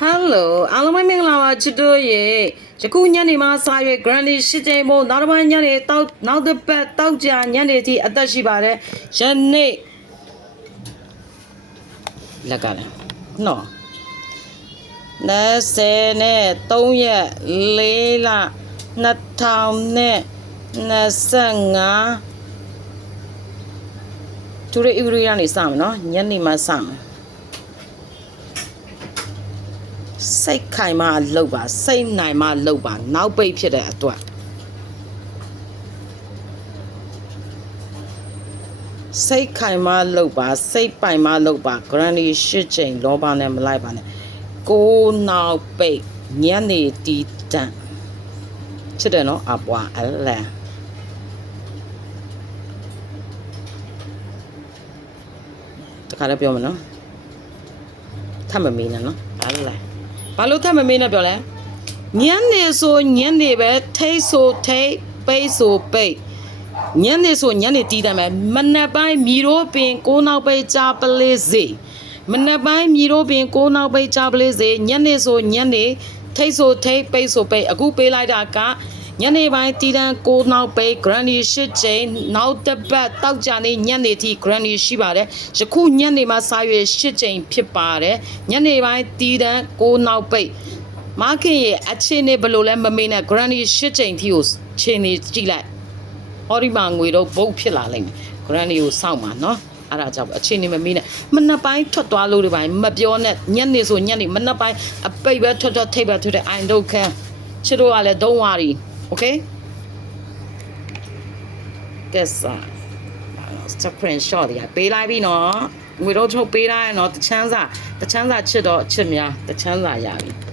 ဟယ်လိုအားလုံးပဲမင်္ဂလာပါချစ်တို့ရေယခုညနေမှာစာရွက် Granny ရှစ်ချိန်မို့နောက်တစ်ပိုင်းညနေတောက်နောက်တစ်ပတ်တောက်ကြညနေထိအသက်ရှိပါတယ်ယနေ့လက်ကလည်းနော်20နဲ့3ရက်4လ2000နဲ့25သူတွေဥပဒေကနေစမယ်နော်ညနေမှစမယ် စိတ်ခိုင်မှလှုပ်ပါစိတ်နိုင်မှလှုပ်ပါနောက်ပိတ်ဖြစ်တဲ့အတွက်စိတ်ခိုင်မှလှုပ်ပါစိတ်ပိုင်မှလှုပ်ပါ granny ရှစ်ချိန်လောဘနဲ့မလိုက်ပါနဲ့ကိုနောက်ပိတ်ညနေတီတန့်ချစ်တယ်နော်အပွားအလန်တခါလည်းပြောမယ်နော်ထပ်မမေးနဲ့နော်အလန် ဘာလို့ထပ်မမေးနဲ့ပြောလဲညနေဆိုညနေပဲထိတ်ဆိုထိတ်ပိတ်ဆိုပိတ်ညနေဆိုညနေတီးတယ်မယ်မနက်ပိုင်းမြီရိုးပင်ကိုးနောက်ပိတ်ကြပလေးစေမနက်ပိုင်းမြီရိုးပင်ကိုးနောက်ပိတ်ကြပလေးစေညနေဆိုညနေထိတ်ဆိုထိတ်ပိတ်ဆိုပိတ်အခုပေးလိုက်တာက ညနေပိုင်းတီးတန်းကိုးနောက်ပိတ် granny ရှစ်ချိန်နောက်တစ်ပတ်တောက်ကြနေညနေထိ granny ရှိပါတယ်ယခုညနေမှာစာရွေရှစ်ချိန်ဖြစ်ပါတယ်ညနေပိုင်းတီးတန်းကိုးနောက်ပိတ်မခင်ရဲ့အချင်းနေဘယ်လိုလဲမမေးနဲ့ granny ရှစ်ချိန်ထိကိုချိန်နေကြည့်လိုက်ဟောဒီမှာငွေတော့ဘုတ်ဖြစ်လာလိမ့်မယ် granny ကိုစောင့်ပါနော်အဲ့ဒါကြောင့်အချင်းနေမမေးနဲ့မနှက်ပိုင်းထွက်သွားလို့ဒီပိုင်းမပြောနဲ့ညနေဆိုညနေမနှက်ပိုင်းအပိတ်ပဲထွက်ထွက်ထိပ်ပဲထွက်တဲ့ I don't care ချစ်တို့ကလည်း don't worry okay ကဲစား screen shot တွေကပေးလိုက်ပြီနော်ငွေတော့ထုတ်ပေးလိုက်ရနော်တချမ်းစာတချမ်းစာချစ်တော့ချစ်များတချမ်းစာရပြီ